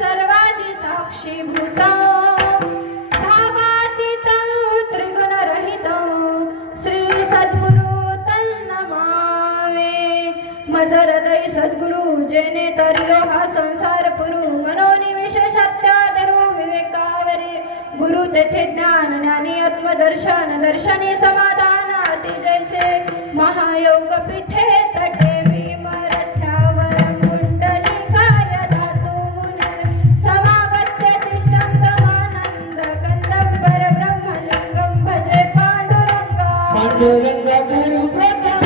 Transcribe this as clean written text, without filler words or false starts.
सर्वादि साक्षीभूतं भावातीतं त्रिगुणरहितं श्री सद्गुरु तन्नमावे। मज हृदय सद्गुरु जेने तरिलो हा संसार पुरु मनोनिवेश सत्याधरू विवेकावरे गुरु तेथे ज्ञान ज्ञानी आत्मदर्शन दर्शनी समाधान अति जैसे महायोग पीठे तटे भीमरथ्यावर कुंडलिकाय धातु मुने समागत्य तिष्ठं तमानंद कंदं परब्रह्मलिंगं भजे पांडुरंगा पांडुरंग गुरु प्रताप